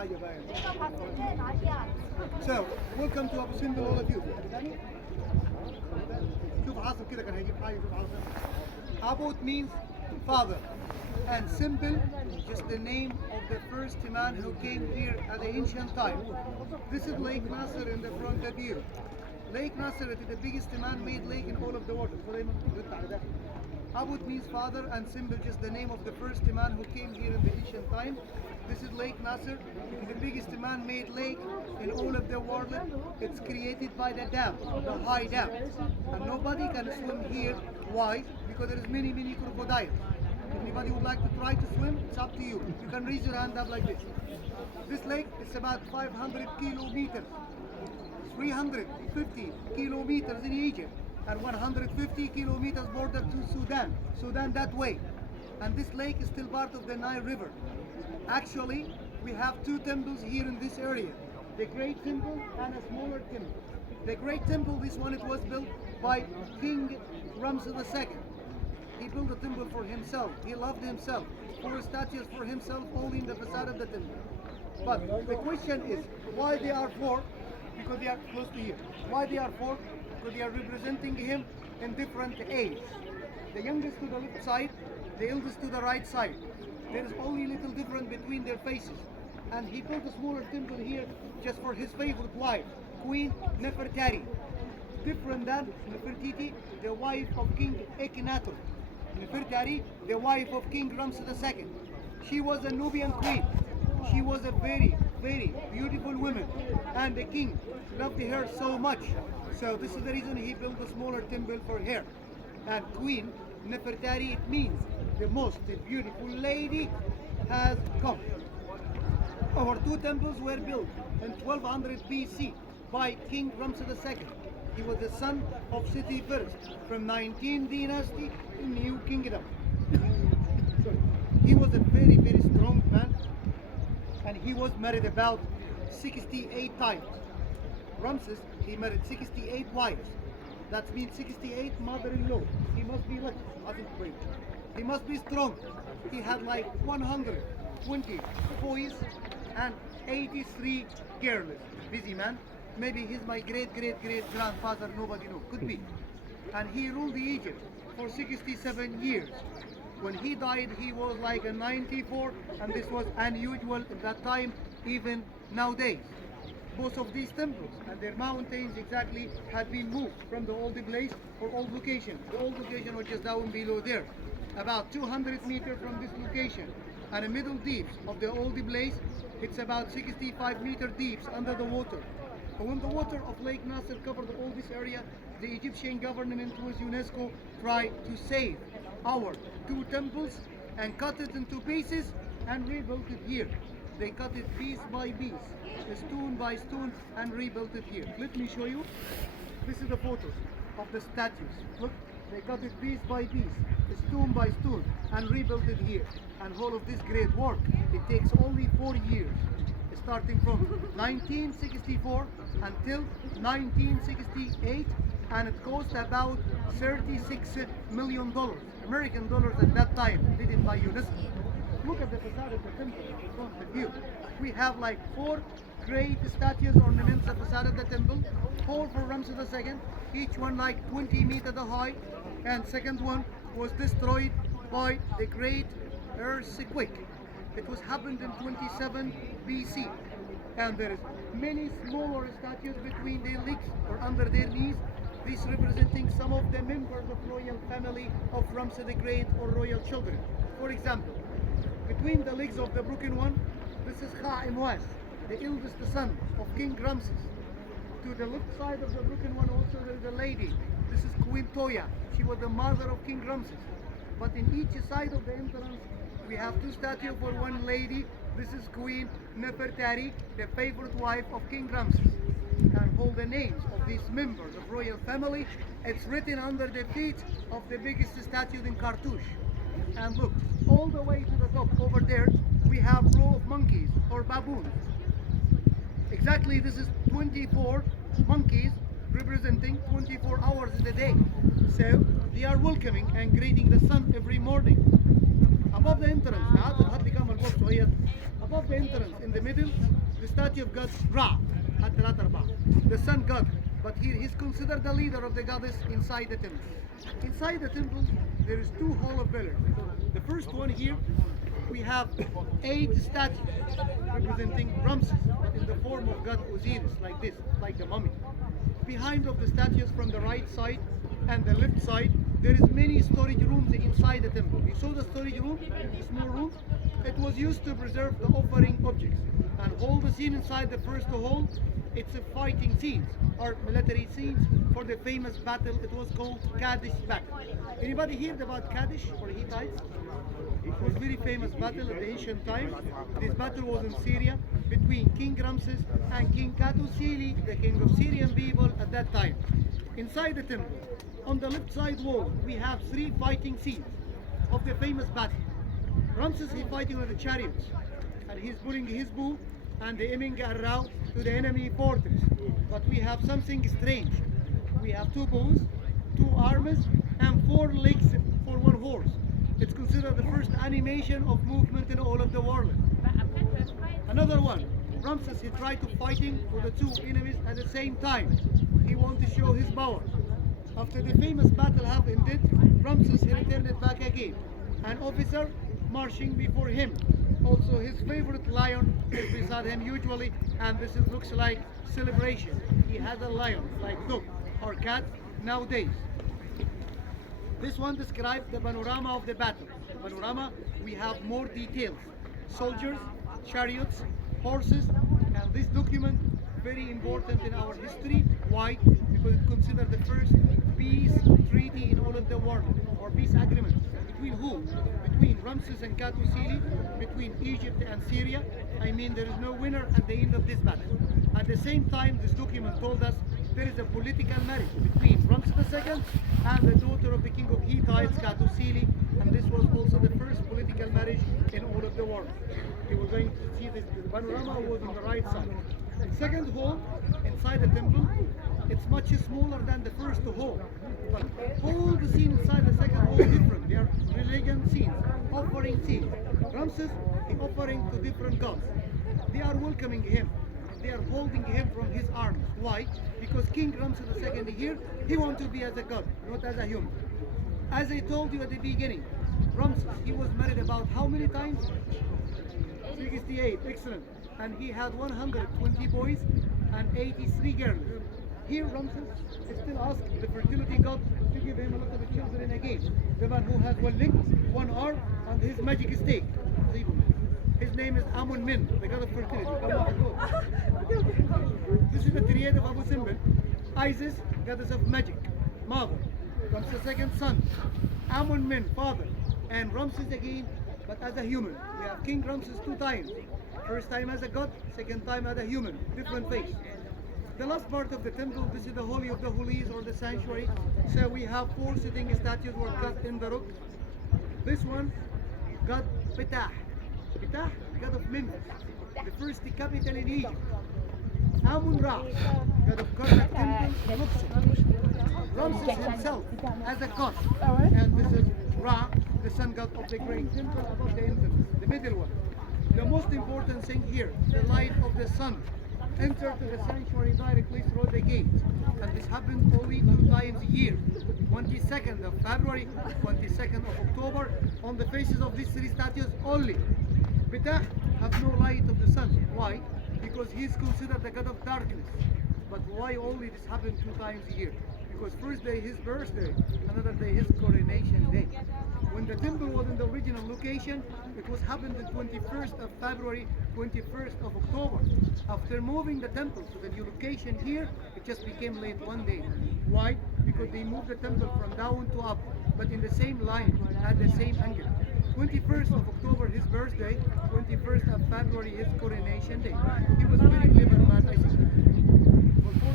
حاجة باين. So, welcome to Abu Simbel all of you. شوف عاصم كده كان هيجيب حاجة. شوف عاصم. Abu means father, and Sembel just the name of the first man who came here at the ancient time. This is Lake Nasser in the front of you. Lake Nasser is the biggest man-made lake in all of the world. Abu means father, and Sembel just the name of the first man who came here in the ancient time. This is Lake Nasser, the biggest man-made lake in all of the world. It's created by the dam, the high dam, and nobody can swim here. Why? Because there is many crocodiles. If anybody would like to try to swim, it's up to you. You can raise your hand up like this. This lake is about 500 kilometers, 350 kilometers in Egypt, and 150 kilometers border to Sudan that way. And this lake is still part of the Nile River. Actually, we have two temples here in this area, the Great Temple and a smaller temple. The Great Temple, this one, it was built by King Ramses II. He built a temple for himself. He loved himself. 4 statues for himself only in the facade of the temple. But the question is, why they are 4? Because they are close to here. Why they are 4? Because they are representing him in different age. The youngest to the left side, the eldest to the right side. There is only little difference between their faces. And he built a smaller temple here just for his favorite wife, Queen Nefertari. Different than Nefertiti, the wife of King Akhenaten. Nefertari, the wife of King Ramses II. She was a Nubian queen. She was a very beautiful woman, and the king loved her so much. So this is the reason he built a smaller temple for her. And Queen Nefertari, it means the most beautiful lady has come. Our 2 temples were built in 1200 BC by King Ramses II. He was the son of Seti I from 19th dynasty in New Kingdom. He was a very strong man, and he was married about 68 times. Ramses, he married 68 wives. That means 68 mother-in-law. He must be lucky. He must be strong. He had like 120 boys and 83 girls. Busy man. Maybe he's my great grandfather, nobody knows. Could be. And he ruled Egypt for 67 years. When he died, he was like a 94, and this was unusual at that time, even nowadays. Both of these temples and their mountains exactly had been moved from the old place or old location. The old location was just down below there, about 200 meters from this location. And the middle deeps of the old place, it's about 65 meters deep under the water. And when the water of Lake Nasser covered all this area, the Egyptian government was UNESCO tried to save our 2 temples and cut it into pieces and rebuilt it here. They cut it piece by piece, stone by stone, and rebuilt it here. Let me show you. This is the photos of the statues. Look, they cut it piece by piece, stone by stone, and rebuilt it here. And all of this great work, it takes only 4 years, starting from 1964 until 1968, and it cost about $36 million, American dollars at that time, bidded by UNESCO. Look at the facade of the temple in front of you. We have like 4 great statues ornaments the facade of the temple, 4 for Ramses II, each one like 20 meters high, and second one was destroyed by the great earthquake. It was happened in 27 BC, and there is many smaller statues between their legs or under their knees. These representing some of the members of royal family of Ramses the Great or royal children. For example, between the legs of the broken one, this is Kha-Imwas, the eldest son of King Ramses. To the left side of the broken one also there is a lady. This is Queen Toya. She was the mother of King Ramses. But in each side of the entrance, we have 2 statues for one lady. This is Queen Nefertari, the favorite wife of King Ramses. And all the names of these members of royal family, it's written under the feet of the biggest statue in Cartouche. And look, all the way to the top over there, we have row of monkeys or baboons. Exactly, this is 24 monkeys representing 24 hours in the day. So they are welcoming and greeting the sun every morning. Above the entrance, أبواب صغير. Above the entrance in the middle, the statue of God Ra, حتى لا تربع, the sun god. But here he's considered the leader of the goddess inside the temple. Inside the temple, there is two hollow pillars. The first one here, we have 8 statues representing Ramses, but in the form of God Osiris, like this, like the mummy. Behind of the statues from the right side and the left side, there is many storage rooms inside the temple. You saw the storage room, the small room? It was used to preserve the offering objects. And all the scene inside the first hall, it's a fighting scenes or military scenes for the famous battle. It was called Kadesh battle. Anybody heard about Kadesh or Hittites? It was a very famous battle in the ancient times. This battle was in Syria between King Ramses and King Katusili, the king of Syrian people at that time. Inside the temple, on the left side wall, we have 3 fighting scenes of the famous battle. Ramses is fighting with the chariots, and he's pulling his bow and aiming around to the enemy fortress. But we have something strange. We have 2 bows, 2 arms, and 4 legs for 1 horse. It's considered the first animation of movement in all of the world. Another one, Ramses, he tried to fighting with the 2 enemies at the same time. He wanted to show his power. After the famous battle have ended, Ramses he returned it back again. An officer marching before him. Also his favorite lion is beside him usually, and this looks like celebration. He has a lion like dog or cat nowadays. This one describes the panorama of the battle. Panorama, we have more details. Soldiers, chariots, horses, and this document very important in our history. Why? Because it's considered the first peace treaty in all of the world, or peace agreement. Between who? Between Ramses and Katusili, between Egypt and Syria. I mean, there is no winner at the end of this battle. At the same time, this document told us there is a political marriage between Ramses II and the daughter of the king of Hittites, Katusili, and this was also the first political marriage in all of the world. You were going to see this, the panorama was on the right side. The second hall inside the temple, it's much smaller than the first hall, but all the scenes inside the second hall are different. They are religion scenes, offering scenes. Ramses is offering to different gods. They are welcoming him. They are holding him from his arms. Why? Because King Ramses II here, he wants to be as a god, not as a human. As I told you at the beginning, Ramses, he was married about how many times? 68, excellent. And he had 120 boys and 83 girls. Here Ramses still asks the fertility god to give him a lot of children again. The man who has 1 leg, 1 arm, and his magic stick. His name is Amun-Min, the god of fertility. This is the triad of Abu Sembel. Isis, goddess of magic, mother. Ramses II, son. Amun-Min, father. And Ramses again, but as a human. We have King Ramses 2 times. First time as a god, second time as a human. Different face. The last part of the temple, this is the Holy of the Holies or the sanctuary. So we have 4 sitting statues were cut in the rock. This one, God Ptah. Ptah, god of Memphis, the first capital in Egypt. Amun-Ra, god of Karnak temple, Luxor. Ramses himself as a god. And this is Ra, the sun god of the great temple above the entrance, the middle one. The most important thing here, the light of the sun enter to the sanctuary directly through the gate. And this happened only 2 times a year. 22nd of February, 22nd of October, on the faces of these 3 statues only. Ptah have no light of the sun. Why? Because he is considered the god of darkness. But why only this happened 2 times a year? Because first day his birthday, another day his coronation day. When the temple was in the original location, it was happened the 21st of February, 21st of October. After moving the temple to the new location here, it just became late 1 day. Why? Because they moved the temple from down to up, but in the same line, at the same angle. 21st of October his birthday, 21st of February his coronation day. He was very clever man, I think. But for